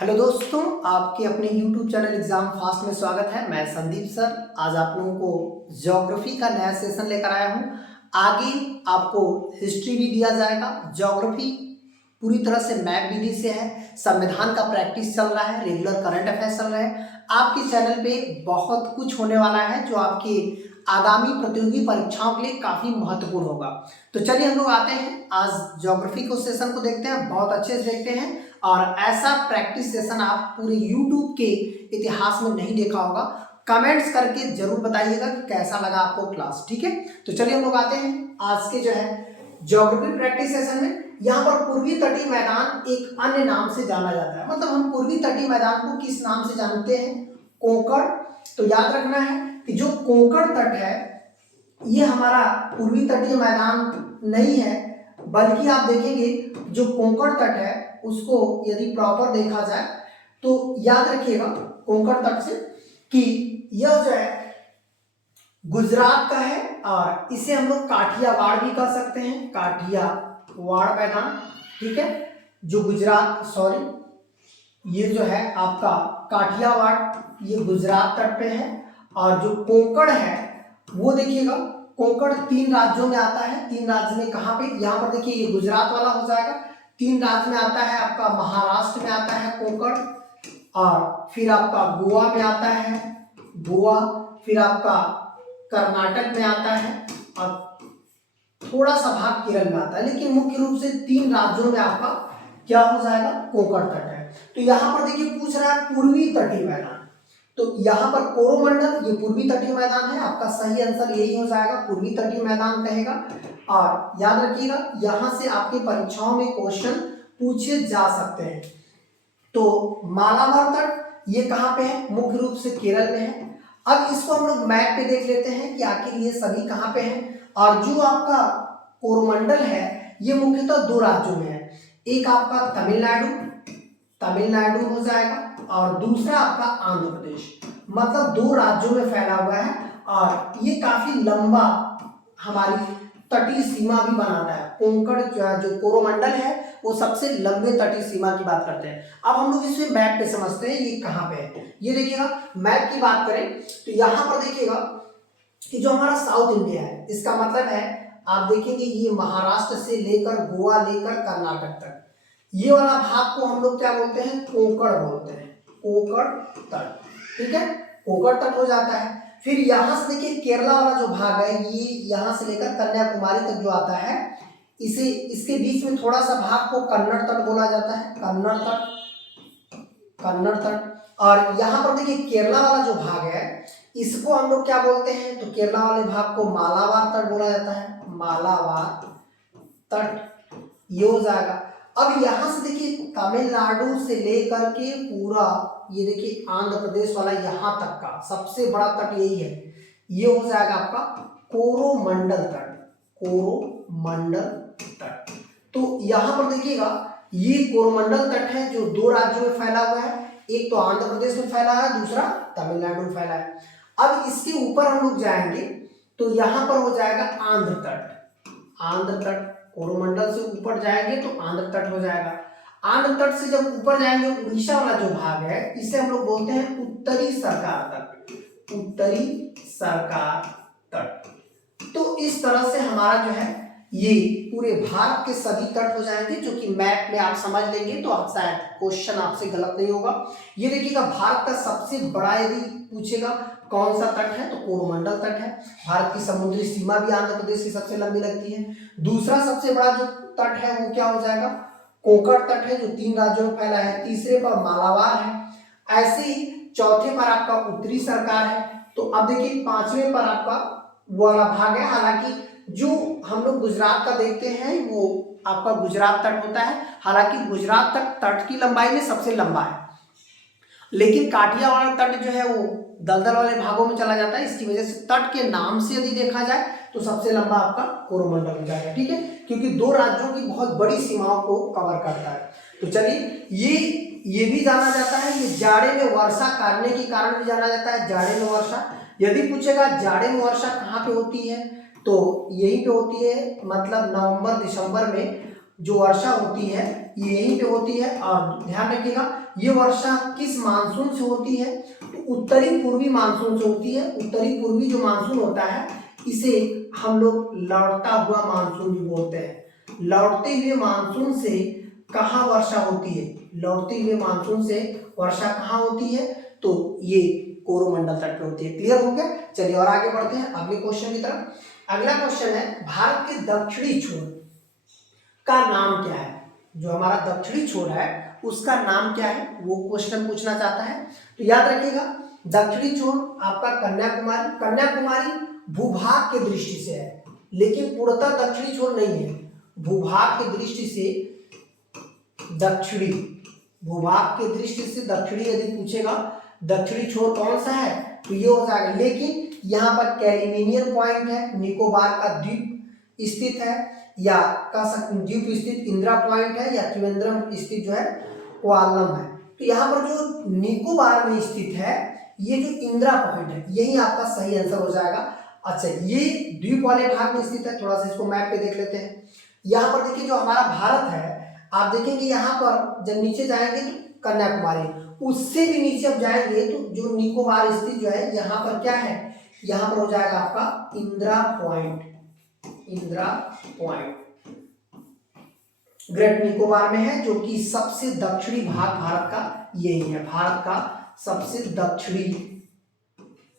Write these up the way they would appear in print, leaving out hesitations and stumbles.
Hello दोस्तों, आपके अपने YouTube चैनल एग्जाम फास्ट में स्वागत है। मैं संदीप सर आज आप लोगों को ज्योग्राफी का नया सेशन लेकर आया हूँ। आगे आपको हिस्ट्री भी दिया जाएगा। ज्योग्राफी पूरी तरह से मैप विधि से है। संविधान का प्रैक्टिस चल रहा है, रेगुलर करंट अफेयर्स चल रहे हैं। आपके चैनल पे बहुत कुछ होने वाला है जो आपके आगामी प्रतियोगी परीक्षाओं के लिए काफी महत्वपूर्ण होगा। तो चलिए हम लोग आते हैं, आज ज्योग्राफी को सेशन को देखते हैं, बहुत अच्छे से देखते हैं। और ऐसा प्रैक्टिस सेशन आप पूरे YouTube के इतिहास में नहीं देखा होगा। कमेंट्स करके जरूर बताइएगा कि कैसा लगा आपको क्लास। ठीक है, तो चलिए हम लोग आते हैं आज के जो है ज्योग्राफी प्रैक्टिस सेशन में। यहाँ पर पूर्वी तटीय मैदान एक अन्य नाम से जाना जाता है। मतलब हम पूर्वी तटीय मैदान को किस नाम से जानते हैं? कोंकण। तो याद रखना है कि जो कोंकण तट है ये हमारा पूर्वी तटीय मैदान नहीं है, बल्कि आप देखेंगे जो कोंकण तट है उसको यदि प्रॉपर देखा जाए तो याद रखिएगा कोंकण तट से कि यह जो है गुजरात का है और इसे हम लोग काठियावाड़ भी कह सकते हैं, काठियावाड़ मैदान। ठीक है, जो गुजरात ये जो है आपका काठियावाड़ ये गुजरात तट पे है। और जो कोंकण है वो देखिएगा कोंकण 3 राज्यों में आता है। 3 राज्य में कहाँ पे? यहाँ पर देखिए ये गुजरात वाला हो जाएगा। 3 राज्य में आता है, आपका महाराष्ट्र में आता है कोंकण, और फिर आपका गोवा में आता है गोवा, फिर आपका कर्नाटक में आता है और थोड़ा सा भाग केरल में आता है। लेकिन मुख्य रूप से 3 राज्यों में आपका क्या हो जाएगा? कोंकण तट है। तो यहाँ पर देखिए पूछ रहा है पूर्वी तटीय मैदान, तो यहाँ पर कोरोमंडल ये पूर्वी तटीय मैदान है। आपका सही आंसर यही हो जाएगा, पूर्वी तटीय मैदान कहेगा। और याद रखिएगा यहाँ से आपके परीक्षाओं में क्वेश्चन पूछे जा सकते हैं। तो मालाबार तट ये कहाँ पे है? मुख्य रूप से केरल में है। अब इसको हम लोग मैप पे देख लेते हैं कि आखिर ये सभी कहाँ पे हैं। और जो आपका कोरोमंडल है ये मुख्यतः 2 राज्यों में है, एक आपका तमिलनाडु हो जाएगा और दूसरा आपका आंध्र प्रदेश। मतलब 2 राज्यों में फैला हुआ है और ये काफी लंबा हमारी तटीय सीमा भी बनाता है। कोंकण जो कोरोमंडल है वो सबसे लंबे तटीय सीमा की बात करते हैं। अब हम लोग इसे मैप पे समझते हैं ये कहाँ पे है। ये देखिएगा मैप की बात करें तो यहाँ पर देखिएगा कि जो हमारा साउथ इंडिया है इसका मतलब है आप देखेंगे ये महाराष्ट्र से लेकर गोवा लेकर कर्नाटक तक, ये वाला भाग को हम लोग क्या बोलते हैं? कोंकण बोलते हैं, कोंकण तट। ठीक है, कोंकण तट हो जाता है। फिर यहाँ से देखिए केरला वाला जो भाग है ये यहाँ से लेकर कन्याकुमारी तक जो आता है, इसे इसके बीच में थोड़ा सा भाग को कन्नड़ तट बोला जाता है, कन्नड़ तट। और यहाँ पर देखिए केरला वाला जो भाग है इसको हम लोग क्या बोलते हैं? तो केरला वाले भाग को मालाबार तट बोला जाता है, मालाबार तट ये हो जाएगा। अब यहाँ से देखिए तमिलनाडु से लेकर के पूरा ये देखिए आंध्र प्रदेश वाला यहाँ तक का सबसे बड़ा तट यही है, ये हो जाएगा आपका कोरोमंडल तट, कोरोमंडल तट। तो यहाँ पर देखिएगा ये कोरोमंडल तट है जो 2 राज्यों में फैला हुआ है, एक तो आंध्र प्रदेश में फैला है, दूसरा तमिलनाडु में फैला है। अब इसके ऊपर हम लोग जाएंगे तो यहाँ पर हो जाएगा आंध्र तट। कोरोमंडल से ऊपर जाएंगे तो आंध्र तट हो जाएगा। आंध्र तट से जब ऊपर जाएंगे उड़ीसा वाला जो भाग है इसे हम लोग बोलते हैं उत्तरी सरकार तट। तो इस तरह से हमारा जो है ये पूरे भारत के सभी तट हो जाएंगे, जो कि मैप में आप समझ लेंगे तो आप शायद क्वेश्चन आपसे गलत नहीं होगा। ये देखिएगा भारत का सबसे बड़ा यदि पूछेगा कौन सा तट है तो कोरोमंडल तट है। भारत की समुद्री सीमा भी आंध्र प्रदेश की सबसे लंबी लगती है। दूसरा सबसे बड़ा जो तट है वो क्या हो जाएगा? कोंकण तट है जो 3 राज्यों में फैला है। तीसरे पर मालाबार है। ऐसे ही चौथे पर आपका उत्तरी सरकार है। तो अब देखिए 5वें पर आपका वो वाला भाग है। हालांकि जो हम लोग गुजरात का देखते हैं वो आपका गुजरात तट होता है। हालांकि गुजरात तट की लंबाई में सबसे लंबा है, लेकिन काठियावाड़ तट जो है वो दलदल वाले भागों में चला जाता है। इसकी वजह से तट के नाम से यदि देखा जाए तो सबसे लंबा आपका कोरोमंडल हो जाएगा। ठीक है, क्योंकि 2 राज्यों की बहुत बड़ी सीमाओं को कवर करता है। तो चलिए ये भी जाना जाता है, ये जाड़े में वर्षा करने के कारण भी जाना जाता है, जाड़े में वर्षा। यदि पूछेगा जाड़े में वर्षा कहाँ पे होती है तो यहीं पे होती है, मतलब नवंबर दिसंबर में जो वर्षा होती है ये यहीं पे होती है। और ध्यान रखिएगा ये वर्षा किस मानसून से होती है, तो उत्तरी पूर्वी मानसून से होती है। उत्तरी पूर्वी जो मानसून होता है इसे हम लोग लौटता हुआ मानसून भी बोलते हैं। लौटते हुए मानसून से कहाँ वर्षा होती है, लौटते हुए मानसून से वर्षा कहाँ होती है, तो ये कोरोमंडल तट पे होती है। क्लियर हो गया। चलिए और आगे बढ़ते हैं अगले क्वेश्चन की तरफ। अगला क्वेश्चन है भारत के दक्षिणी छोर का नाम क्या है। जो हमारा दक्षिणी छोर है उसका नाम क्या है, वो क्वेश्चन पूछना चाहता है। तो याद रखिएगा दक्षिणी छोर आपका कन्याकुमारी, कन्याकुमारी भूभाग की दृष्टि से है लेकिन पूर्णतः दक्षिणी छोर नहीं है। भूभाग की दृष्टि से दक्षिणी, भूभाग की दृष्टि से दक्षिणी यदि पूछेगा दक्षिणी छोर कौन सा है तो ये हो जाएगा। लेकिन यहाँ पर कैलिमिनियन पॉइंट है, निकोबार का द्वीप स्थित है, या कह सकते द्वीप स्थित इंदिरा पॉइंट है, या त्रिवेंद्रम स्थित जो है कोआलम है। तो यहाँ पर जो निकोबार में स्थित है ये जो इंदिरा पॉइंट है यही आपका सही आंसर हो जाएगा। अच्छा ये द्वीप वाले भाग में स्थित है। थोड़ा सा इसको मैप पे देख लेते हैं। यहाँ पर देखिए जो हमारा भारत है आप देखेंगे यहाँ पर जब नीचे जाएंगे तो कन्याकुमारी, उससे भी नीचे अब जाएंगे तो जो निकोबार स्थित जो है यहाँ पर क्या है, यहाँ पर हो जाएगा आपका Indira point. Indira point great Nicobar में है जो कि सबसे दक्षिणी भाग भारत का यही है। भारत का सबसे दक्षिणी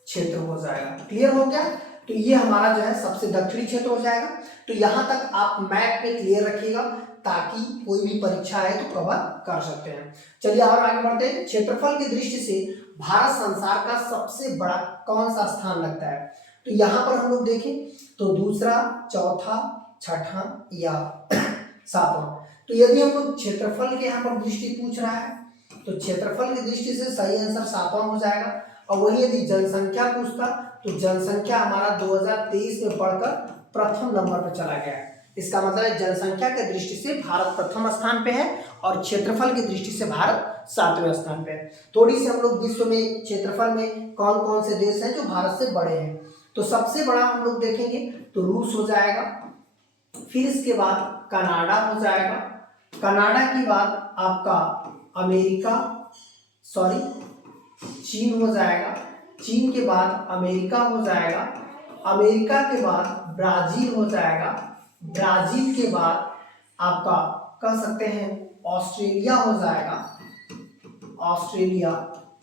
क्षेत्र हो जाएगा। क्लियर हो गया। तो ये हमारा जो है सबसे दक्षिणी क्षेत्र हो जाएगा। तो यहां तक आप मैप में क्लियर रखिएगा ताकि कोई भी परीक्षा है तो कवर कर सकते हैं। चलिए और आगे बढ़ते हैं। क्षेत्रफल की दृष्टि से भारत संसार का सबसे बड़ा कौन सा स्थान लगता है, तो यहाँ पर हम लोग देखें तो दूसरा, चौथा, छठा या सातवां। तो यदि हम लोग क्षेत्रफल के यहाँ पर दृष्टि पूछ रहा है तो क्षेत्रफल की दृष्टि से सही आंसर सातवां हो जाएगा। और वही यदि जनसंख्या पूछता तो जनसंख्या हमारा 2023 में बढ़कर प्रथम नंबर पर चला गया है। इसका मतलब है जनसंख्या के दृष्टि से भारत प्रथम स्थान पे है और क्षेत्रफल की दृष्टि से भारत 7वें स्थान पे है। थोड़ी सी हम लोग विश्व में क्षेत्रफल में कौन कौन से देश हैं जो भारत से बड़े हैं, तो सबसे बड़ा हम लोग देखेंगे तो रूस हो जाएगा, फिर इसके बाद कनाडा हो जाएगा, कनाडा के बाद आपका अमेरिका चीन हो जाएगा, चीन के बाद अमेरिका हो जाएगा, अमेरिका के बाद ब्राजील हो जाएगा, ब्राजील के बाद आपका कह सकते हैं ऑस्ट्रेलिया हो जाएगा, ऑस्ट्रेलिया,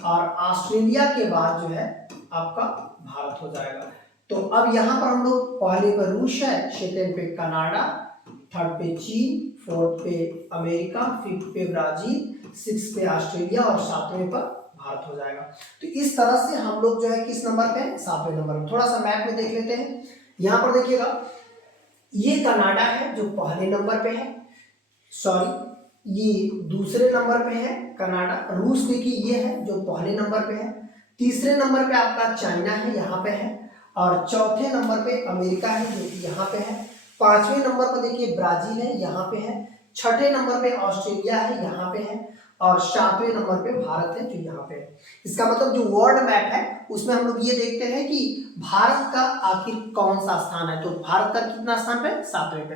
और ऑस्ट्रेलिया के बाद जो है आपका भारत हो जाएगा। तो अब यहाँ पर हम लोग पहले पर रूस है, सेकेंड पे कनाडा, थर्ड पे चीन, फोर्थ पे अमेरिका, फिफ्थ पे ब्राजील, सिक्स पे ऑस्ट्रेलिया और सातवें पर भारत हो जाएगा। तो इस तरह से हम लोग जो है किस नंबर पे, 7वें नंबर पे। थोड़ा सा मैप में देख लेते हैं। यहाँ पर देखिएगा ये कनाडा है जो पहले नंबर पे है, ये दूसरे नंबर पे है कनाडा। रूस देखिए ये है जो पहले नंबर पे है, तीसरे नंबर पे आपका चाइना है यहाँ पे है, और चौथे नंबर पे अमेरिका है जो कि यहाँ पे है, पांचवें नंबर पर देखिए ब्राजील है यहाँ पे है, छठे नंबर पे ऑस्ट्रेलिया है यहाँ पे है, और सातवें नंबर पे भारत है जो यहाँ पे है। इसका मतलब जो वर्ल्ड मैप है उसमें हम लोग ये देखते हैं कि भारत का आखिर कौन सा स्थान है। तो भारत का कितना स्थान पे, 7वें पे।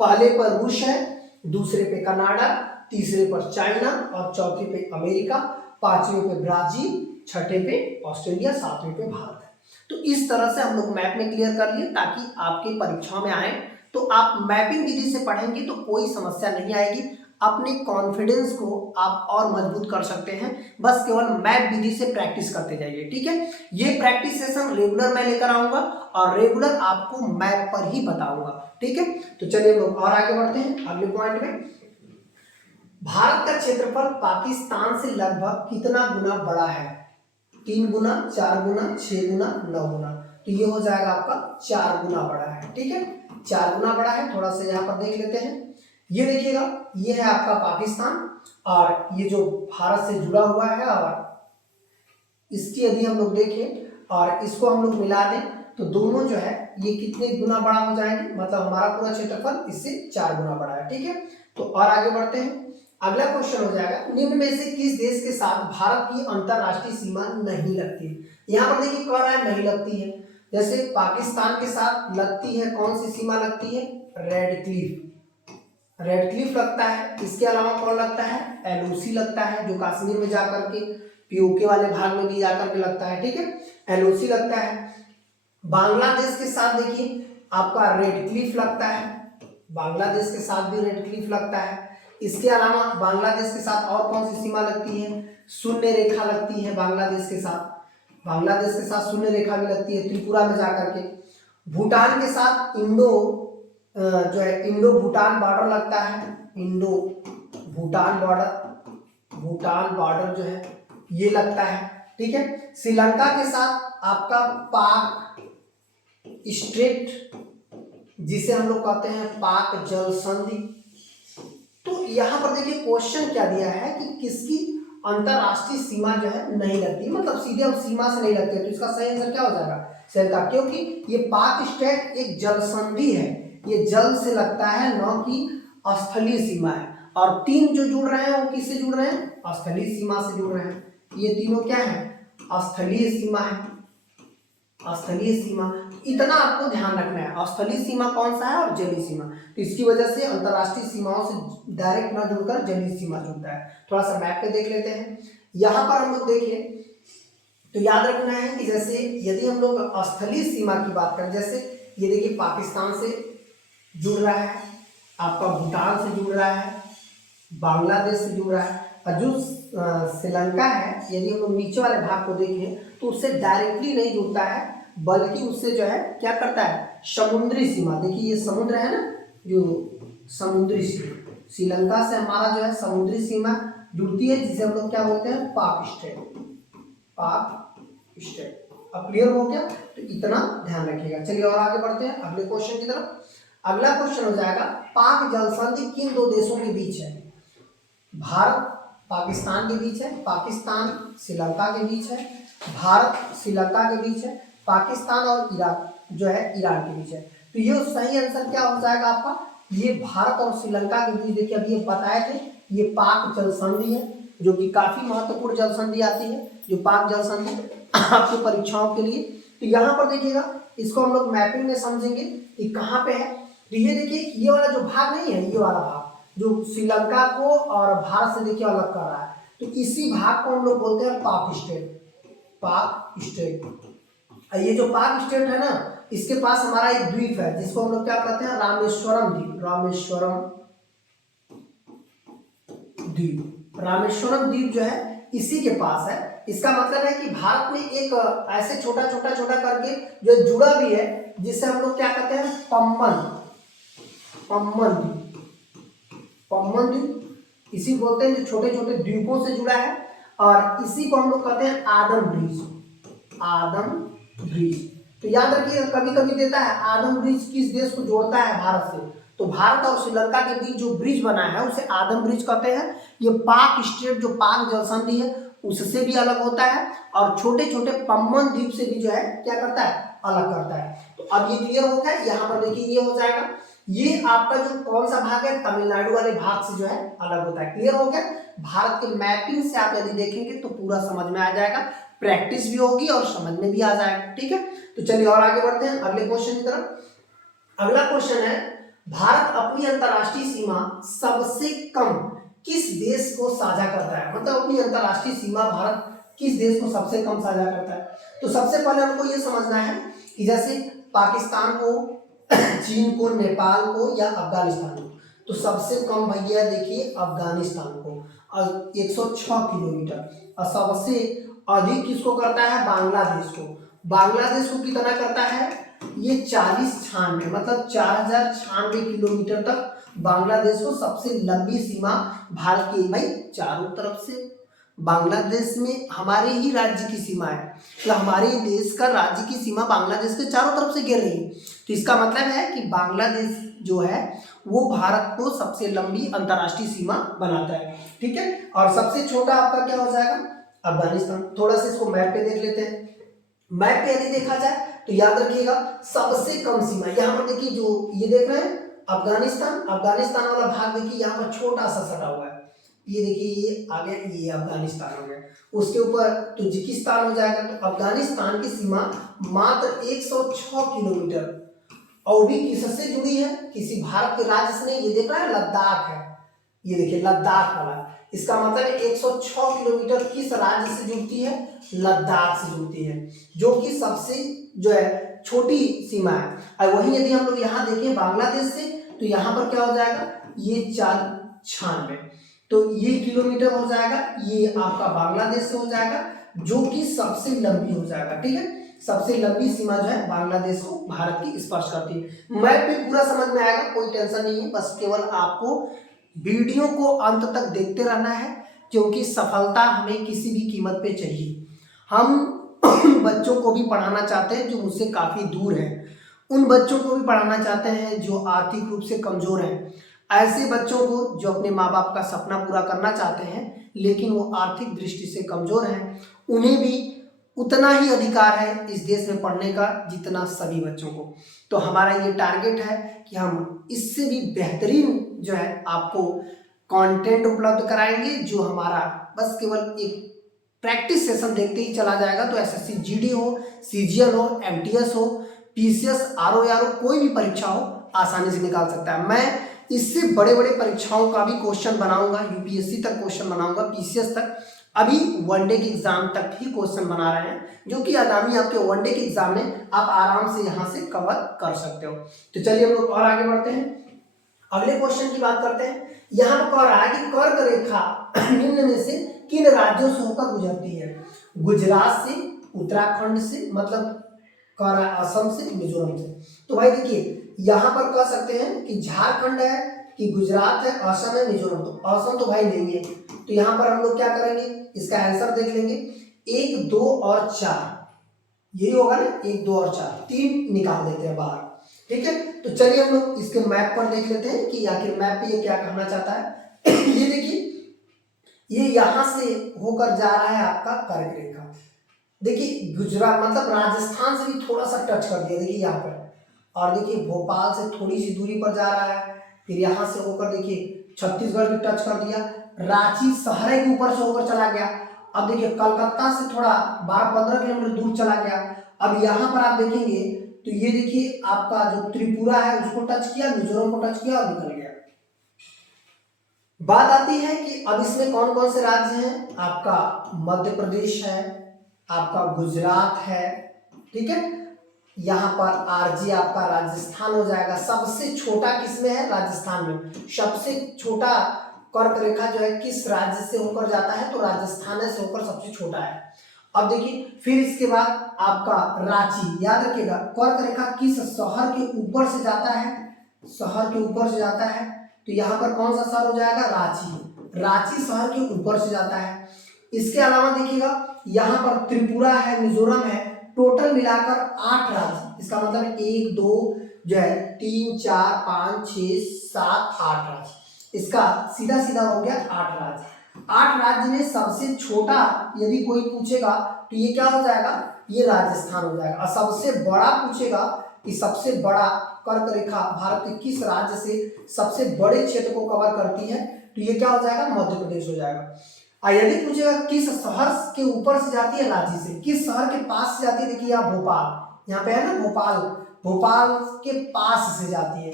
पहले पर रूस है, दूसरे पे कनाडा, तीसरे पर चाइना और चौथे पे अमेरिका, पांचवें पे ब्राजील, छठे पे ऑस्ट्रेलिया, सातवें पे भारत है। तो इस तरह से हम लोग मैप में क्लियर कर लिए ताकि आपके परीक्षाओं में आए तो आप मैपिंग विधि से पढ़ेंगे तो कोई समस्या नहीं आएगी। अपने कॉन्फिडेंस को आप और मजबूत कर सकते हैं, बस केवल मैप विधि से प्रैक्टिस करते जाइए। ठीक है, ये प्रैक्टिस सेशन रेगुलर मैं लेकर आऊंगा और रेगुलर आपको मैप पर ही बताऊंगा। ठीक है, तो चलिए लोग और आगे बढ़ते हैं अगले पॉइंट में। भारत का क्षेत्रफल पाकिस्तान से लगभग कितना गुना बड़ा है? 3 गुना, 4 गुना, 6 गुना, 9 गुना। तो ये हो जाएगा आपका 4 गुना बड़ा है। ठीक है, 4 गुना बड़ा है। थोड़ा सा यहाँ पर देख लेते हैं। ये देखिएगा ये है आपका पाकिस्तान और ये जो भारत से जुड़ा हुआ है, और इसकी यदि हम लोग देखें और इसको हम लोग मिला दें तो दोनों जो है ये कितने गुना बड़ा हो जाएंगे, मतलब हमारा पूरा क्षेत्रफल इससे 4 गुना बड़ा है। ठीक है, तो और आगे बढ़ते हैं। अगला क्वेश्चन हो जाएगा निम्न में से किस देश के साथ भारत की अंतरराष्ट्रीय सीमा नहीं लगती? यहाँ पर देखिए कह रहा है नहीं लगती है। जैसे पाकिस्तान के साथ लगती है, कौन सी सीमा लगती है? रेड क्लिफ, रेड क्लिफ लगता है। इसके अलावा कौन लगता है, एलओसी लगता है, जो कश्मीर में जाकर के पीओके वाले भाग में भी जाकर के लगता है, ठीक है, एलओसी लगता है। बांग्लादेश के साथ देखिए आपका रेड क्लिफ लगता है, बांग्लादेश के साथ भी रेड क्लिफ लगता है। इसके अलावा बांग्लादेश के साथ और कौन सी सीमा लगती है, शून्य रेखा लगती है बांग्लादेश के साथ, बांग्लादेश के साथ शून्य रेखा भी लगती है त्रिपुरा में जाकर के। भूटान के साथ जो है इंडो भूटान बॉर्डर लगता है, Indo Bhutan border, Bhutan border जो है ये लगता है, ठीक है। श्रीलंका के साथ आपका पाक स्ट्रेट, जिसे हम लोग कहते हैं पाक जल संधि। तो यहाँ पर देखिए क्वेश्चन क्या दिया है कि किसकी अंतरराष्ट्रीय सीमा जो है नहीं लगती, मतलब सीधे हम सीमा से नहीं लगते, तो इसका सही आंसर क्या हो जाएगा, श्रीलंका, क्योंकि ये पाक स्टेट एक जल संधि है, ये जल से लगता है, न कि स्थलीय सीमा है। और तीन जो जुड़ रहे हैं वो किससे जुड़ रहे हैं, स्थलीय सीमा से जुड़ रहे हैं। ये तीनों क्या है, स्थलीय सीमा है, स्थलीय सीमा। इतना आपको ध्यान रखना है, स्थलीय सीमा कौन सा है और जलीय सीमा। तो इसकी वजह से अंतरराष्ट्रीय सीमाओं से डायरेक्ट ना जुड़कर जलीय सीमा जुड़ता है। थोड़ा सा मैप पे देख लेते हैं। यहाँ पर हम लोग देखिए तो याद रखना है कि जैसे यदि हम लोग स्थलीय सीमा की बात करें, जैसे ये देखिए पाकिस्तान से जुड़ रहा है, आपका भूटान से जुड़ रहा है, बांग्लादेश से जुड़ रहा है, और जो श्रीलंका है यदि हम लोग नीचे वाले भाग को देखें तो उससे डायरेक्टली नहीं जुड़ता है, बल्कि उससे जो है क्या करता है, समुद्री सीमा, देखिए ये समुद्र है ना, जो समुद्री सीमा, श्रीलंका से हमारा जो है समुद्री सीमा जुड़ती है, जिसे हम लोग क्या बोलते हैं, पाक स्टेट, पाक स्टेट। अब क्लियर हो गया, तो इतना ध्यान रखिएगा। चलिए और आगे बढ़ते हैं अगले क्वेश्चन की तरफ। अगला क्वेश्चन हो जाएगा, पाक जल संधि किन दो देशों के बीच है, भारत पाकिस्तान के बीच है, पाकिस्तान श्रीलंका के बीच है, भारत श्रीलंका के बीच है, पाकिस्तान और इराक जो है ईरान के बीच है। तो ये सही आंसर क्या हो जाएगा आपका, ये भारत और श्रीलंका के बीच। देखिए अभी ये बताए थे, ये पाक जल संधि है, जो कि काफी महत्वपूर्ण जल संधि आती है, जो पाक जल संधि आपकी परीक्षाओं के लिए। तो यहाँ पर देखिएगा, इसको हम लोग मैपिंग में समझेंगे कि कहाँ पे है। तो ये देखिए ये वाला जो भाग नहीं है, ये वाला भाग जो श्रीलंका को और भारत से देखिए अलग कर रहा है, तो इसी भाग को हम लोग बोलते हैं पाक स्टेट, पाक स्टेट। ये जो पाक स्टेट है ना, इसके पास हमारा एक द्वीप है जिसको हम लोग क्या कहते हैं, रामेश्वरम द्वीप, रामेश्वरम द्वीप, रामेश्वरम द्वीप जो है इसी के पास है। इसका मतलब है कि भारत में एक ऐसे छोटा छोटा छोटा करके जो जुड़ा भी है, जिसे हम लोग क्या कहते हैं, पम्बन, पम्बन द्वीप, पम्बन द्वीप इसी बोलते हैं, जो छोटे छोटे द्वीपों से जुड़ा है। और इसी को हम लोग कहते हैं आदम ब्रिज, आदम ब्रिज। तो याद रखिए कभी कभी देता है आदम ब्रिज किस देश को जोड़ता है, भारत से, तो भारत और श्रीलंका के बीच जो ब्रिज बना है उसे आदम ब्रिज कहते हैं। ये पाक स्टेट जो पाक जल संधि है उससे भी अलग होता है, और छोटे छोटे पम्बन द्वीप से भी जो है क्या करता है, अलग करता है। तो अब ये क्लियर हो गया। यहाँ पर देखिए ये हो जाएगा, ये आपका जो कौन सा भाग है, तमिलनाडु वाले भाग से जो है अलग होता है। क्लियर हो गया। भारत के मैपिंग से आप यदि देखेंगे तो पूरा समझ में आ जाएगा, प्रैक्टिस भी होगी और समझ में भी आ जाएगा, ठीक है। तो चलिए और आगे बढ़ते हैं अगले क्वेश्चन की तरफ। अगला क्वेश्चन है, भारत अपनी अंतरराष्ट्रीय सीमा सबसे कम किस देश को साझा करता है, मतलब अपनी अंतरराष्ट्रीय सीमा भारत किस देश को सबसे कम साझा करता है। तो सबसे पहले हमको ये समझना है कि जैसे पाकिस्तान को, चीन को, नेपाल को या अफगानिस्तान को, तो सबसे कम भैया देखिए अफगानिस्तान को, और 106 किलोमीटर। और सबसे अधिक किसको करता है, बांग्लादेश को। बांग्लादेश को कितना करता है, ये 4096, मतलब 4096 किलोमीटर तक बांग्लादेश को सबसे लंबी सीमा भारत की। भाई चारों तरफ से बांग्लादेश में हमारे ही राज्य की सीमा है, तो हमारे देश का राज्य की सीमा बांग्लादेश के चारों तरफ से घेर रही है। तो इसका मतलब है कि बांग्लादेश जो है वो भारत को सबसे लंबी अंतर्राष्ट्रीय सीमा बनाता है, ठीक है। और सबसे छोटा आपका क्या हो जाएगा, अफगानिस्तान। थोड़ा सा इसको मैप पे देख लेते हैं। मैप पे यदि देखा जाए तो याद रखिएगा सबसे कम सीमा यहाँ पर देखिए, जो ये देख रहे हैं अफगानिस्तान, अफगानिस्तान वाला भाग देखिए यहाँ पर छोटा सा सटा हुआ है, ये देखिए ये आ गया, ये अफगानिस्तान हो गया। उसके ऊपर ताजिकिस्तान हो जाएगा। तो अफगानिस्तान की सीमा मात्र 106 किलोमीटर, और वो भी किससे जुड़ी है, किसी भारत के राज्य से नहीं। ये देख रहा है लद्दाख है, ये देखिए लद्दाख वाला, इसका मतलब 106 किलोमीटर किस राज्य से जुड़ती है, लद्दाख से जुड़ती है, जो कि सबसे जो है छोटी सीमा है। और वहीं यदि हम लोग यहाँ देखें बांग्लादेश से, तो यहाँ पर क्या हो जाएगा, ये 96, तो ये किलोमीटर हो जाएगा, ये आपका बांग्लादेश से हो जाएगा, जो कि सबसे लंबी हो जाएगा। ठीक है, सबसे लंबी सीमा जो है बांग्लादेश को भारत की स्पर्श करती है। मैप भी पूरा समझ में आएगा, कोई टेंशन नहीं है, बस केवल आपको वीडियो को अंत तक देखते रहना है, क्योंकि सफलता हमें किसी भी कीमत पे चाहिए। हम बच्चों को भी पढ़ाना चाहते हैं जो मुझसे काफ़ी दूर हैं, उन बच्चों को भी पढ़ाना चाहते हैं जो आर्थिक रूप से कमज़ोर हैं, ऐसे बच्चों को जो अपने माँ बाप का सपना पूरा करना चाहते हैं लेकिन वो आर्थिक दृष्टि से कमज़ोर हैं, उन्हें भी उतना ही अधिकार है इस देश में पढ़ने का जितना सभी बच्चों को। तो हमारा ये टारगेट है कि हम इससे भी बेहतरीन जो है आपको कंटेंट उपलब्ध कराएंगे, जो हमारा बस केवल एक प्रैक्टिस सेशन देखते ही चला जाएगा। तो एसएससी जीडी हो, सीजीएल हो, एमटीएस हो, पीसीएस, आरओ कोई भी परीक्षा हो आसानी से निकाल सकता है। मैं इससे बड़े बड़े परीक्षाओं का भी क्वेश्चन बनाऊंगा, यूपीएससी तक क्वेश्चन बनाऊंगा, पीसीएस तक, अभी वनडे के एग्जाम तक ही क्वेश्चन बना रहे हैं, जो कि आगामी आपके वनडे के एग्जाम में आप आराम से यहाँ से कवर कर सकते हो। तो चलिए हम लोग और आगे बढ़ते हैं, अगले क्वेश्चन की बात करते हैं। यहाँ पर कह रहा है कि कर्क रेखा निम्न में से किन राज्यों से होकर गुजरती है, गुजरात से, उत्तराखंड से, मतलब कह रहा है असम से, मिजोरम से। तो भाई देखिए यहाँ पर कह सकते हैं कि झारखंड है, कि गुजरात है, असम है, मिजोरम। तो असम तो भाई नहीं है, तो यहाँ पर हम लोग क्या करेंगे, इसका आंसर देख लेंगे, 1, 2 और 4, यही होगा ना, 1, 2 और 4, 3 निकाल देते हैं बाहर। ठीक है, तो चलिए हम लोग इसके मैप पर देख लेते हैं कि आखिर मैप पे ये क्या कहना चाहता है। ये देखिए, ये यहां से होकर जा रहा है आपका कर्क रेखा। देखिए गुजरात मतलब राजस्थान से भी थोड़ा सा टच कर दिया, देखिए यहाँ पर, और देखिए भोपाल से थोड़ी सी दूरी पर जा रहा है, फिर यहाँ से होकर देखिए छत्तीसगढ़ भी टच कर दिया, रांची शहर के ऊपर से होकर चला गया। अब देखिए कलकत्ता से थोड़ा 12-15 किलोमीटर दूर चला गया। अब यहाँ पर आप देखेंगे तो ये देखिए आपका जो त्रिपुरा है उसको टच किया, मिजोरम को टच किया और निकल गया। बात आती है कि अब इसमें कौन कौन से राज्य हैं, आपका मध्य प्रदेश है, आपका गुजरात है, ठीक है, यहाँ पर आरजी आपका राजस्थान हो जाएगा। सबसे छोटा किसमें है, राजस्थान में। सबसे छोटा कर्क रेखा जो है किस राज्य से होकर जाता है, तो राजस्थान से होकर सबसे छोटा है। अब देखिए फिर इसके बाद आपका रांची, याद रखिएगा कर्क रेखा किस शहर के ऊपर से जाता है, शहर के ऊपर से जाता है, तो यहाँ पर कौन सा शहर हो जाएगा, रांची। रांची शहर के ऊपर से जाता है। इसके अलावा देखिएगा यहाँ पर त्रिपुरा है, मिजोरम है, टोटल मिलाकर 8 राज्य, इसका मतलब 1, 2 जो है 3, 4, 5, 6, 7, 8 राज्य, इसका सीधा सीधा हो गया 8 राज्य। 8 राज्य में सबसे छोटा यदि कोई पूछेगा तो ये क्या हो जाएगा, ये राजस्थान हो जाएगा। और सबसे बड़ा पूछेगा कि सबसे बड़ा कर्क रेखा भारत के किस राज्य से सबसे बड़े क्षेत्र को कवर करती है, तो ये क्या हो जाएगा, मध्य प्रदेश हो जाएगा। और यदि पूछेगा किस शहर के ऊपर से जाती है, रांची से, किस शहर के पास से जाती है, देखिए यहाँ भोपाल, यहाँ पे है ना भोपाल, भोपाल के पास से जाती है,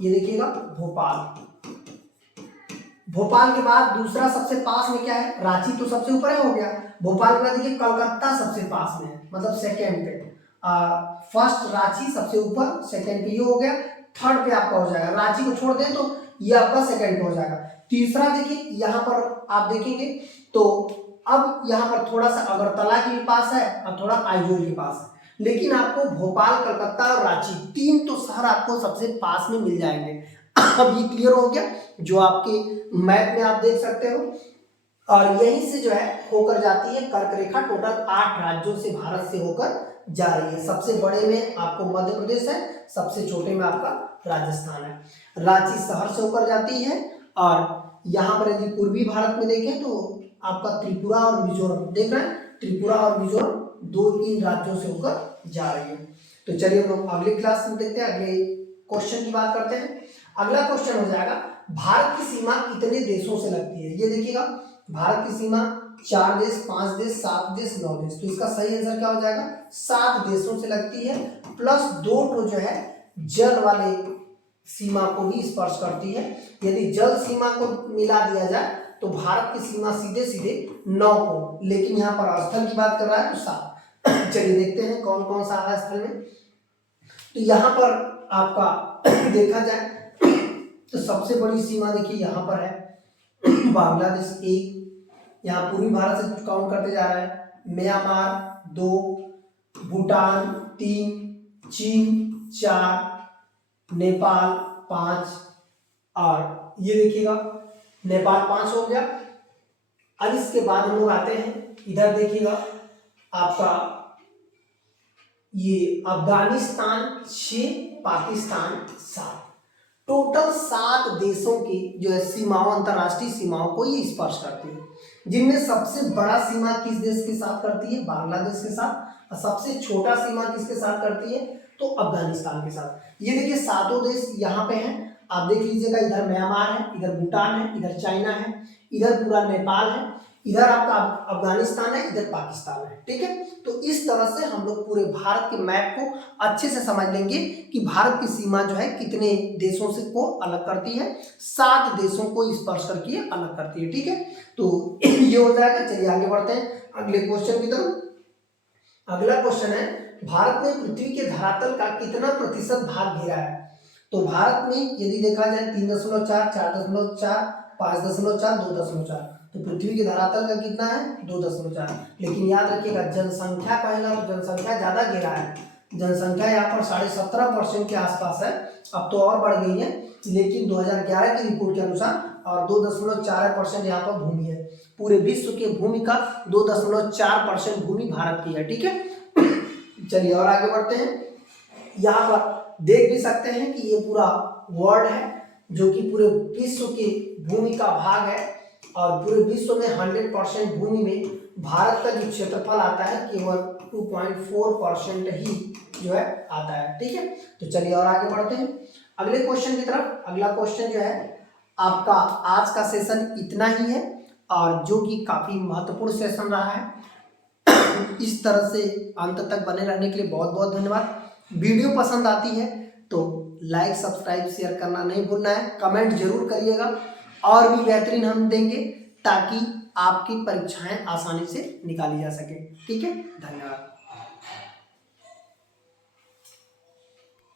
ये देखिएगा भोपाल। भोपाल के बाद दूसरा सबसे पास में क्या है, रांची तो सबसे ऊपर हो गया। भोपाल के बाद देखिए कलकत्ता सबसे पास में है, मतलब सेकेंड पे। फर्स्ट रांची सबसे ऊपर, सेकेंड पे ये हो गया, थर्ड पे आपका हो जाएगा, रांची को छोड़ दें तो ये आपका सेकेंड पे हो जाएगा। तीसरा देखिए यहाँ पर आप देखेंगे तो अब यहाँ पर थोड़ा सा अगरतला के पास है और थोड़ा आइजोल के पास है, लेकिन आपको भोपाल, कलकत्ता और रांची 3 तो शहर आपको सबसे पास में मिल जाएंगे। अब ये क्लियर हो गया, जो आपके मैप में आप देख सकते हो। और यहीं से जो है होकर जाती है कर्क रेखा, टोटल 8 राज्यों से भारत से होकर जा रही है। सबसे बड़े में आपको मध्य प्रदेश है, सबसे छोटे में आपका राजस्थान है। रांची शहर से होकर जाती है, और यहाँ पर यदि पूर्वी भारत में देखें तो आपका त्रिपुरा और मिजोरम, देख रहे हैं त्रिपुरा और मिजोरम 2-3 राज्यों से होकर जा रही है। तो चलिए हम लोग अगली क्लास में देखते हैं, अगले क्वेश्चन की बात करते हैं। अगला क्वेश्चन हो जाएगा, भारत की सीमा कितने देशों से लगती है। ये देखिएगा भारत की सीमा 4 देश, 5 देश, 7 देश, 9 देश, तो इसका सही आंसर क्या हो जाएगा, 7 देशों से लगती है, प्लस 2 जो है जल वाले सीमा को भी स्पर्श करती है। यदि जल सीमा को मिला दिया जाए तो भारत की सीमा सीधे सीधे 9 को, लेकिन यहाँ पर स्थल की बात कर रहा है तो 7। चलिए देखते हैं कौन कौन सा है स्थल में। तो यहाँ पर आपका देखा जाए तो सबसे बड़ी सीमा देखिए यहाँ पर है बांग्लादेश 1, यहाँ पूर्वी भारत से काउंट करते जा रहा है, म्यांमार 2, भूटान 3, चीन 4, नेपाल 5, और ये देखिएगा नेपाल 5 हो गया। अब इसके बाद हम लोग आते हैं इधर देखिएगा आपका ये अफगानिस्तान 6, पाकिस्तान 7, टोटल 7 देशों की जो है सीमाओं, अंतर्राष्ट्रीय सीमाओं को ये स्पर्श करती है, जिनमें सबसे बड़ा सीमा किस देश के साथ करती है, बांग्लादेश के साथ, और सबसे छोटा सीमा किसके साथ करती है, तो अफगानिस्तान के साथ। ये देखिए 7 देश यहाँ पे हैं, आप देख लीजिएगा, इधर म्यांमार है, इधर भूटान है, इधर चाइना है, इधर पूरा नेपाल है, इधर आपका अफगानिस्तान है, इधर पाकिस्तान है। ठीक है, तो इस तरह से हम लोग पूरे भारत के मैप को अच्छे से समझ लेंगे कि भारत की सीमा जो है कितने देशों से को अलग करती है, 7 देशों को स्पर्श करके अलग करती है। ठीक है, तो ये हो जाएगा। चलिए आगे बढ़ते हैं अगले क्वेश्चन की तरफ। अगला क्वेश्चन है, भारत ने पृथ्वी के धरातल का कितना प्रतिशत भाग घेरा है। तो भारत में यदि देखा जाए 3.4, 4.4, 5.4, 2.4, तो पृथ्वी के धरातल का कितना है 2.4। लेकिन याद रखिएगा जनसंख्या कहेगा तो जनसंख्या ज्यादा घेरा है, जनसंख्या यहाँ पर 17.5% के आसपास है, अब तो और बढ़ गई है, लेकिन 2011 की रिपोर्ट के अनुसार, और 2.4% यहाँ पर भूमि है। पूरे विश्व के भूमि का 2.4% भूमि भारत की है। ठीक है, चलिए और आगे बढ़ते हैं। यहाँ पर देख भी सकते हैं कि ये पूरा वर्ल्ड है जो कि पूरे विश्व की भूमि का भाग है, और पूरे विश्व में 100% भूमि में भारत का जो क्षेत्रफल आता है केवल 2.4% ही जो है आता है। ठीक है, तो चलिए और आगे बढ़ते हैं अगले क्वेश्चन की तरफ। अगला क्वेश्चन जो है आपका आज का सेशन इतना ही है, और जो कि काफी महत्वपूर्ण सेशन रहा है। इस तरह से अंत तक बने रहने के लिए बहुत बहुत धन्यवाद। वीडियो पसंद आती है तो लाइक, सब्सक्राइब, शेयर करना नहीं भूलना है, कमेंट जरूर करिएगा, और भी बेहतरीन हम देंगे ताकि आपकी परीक्षाएं आसानी से निकाली जा सके। ठीक है, धन्यवाद।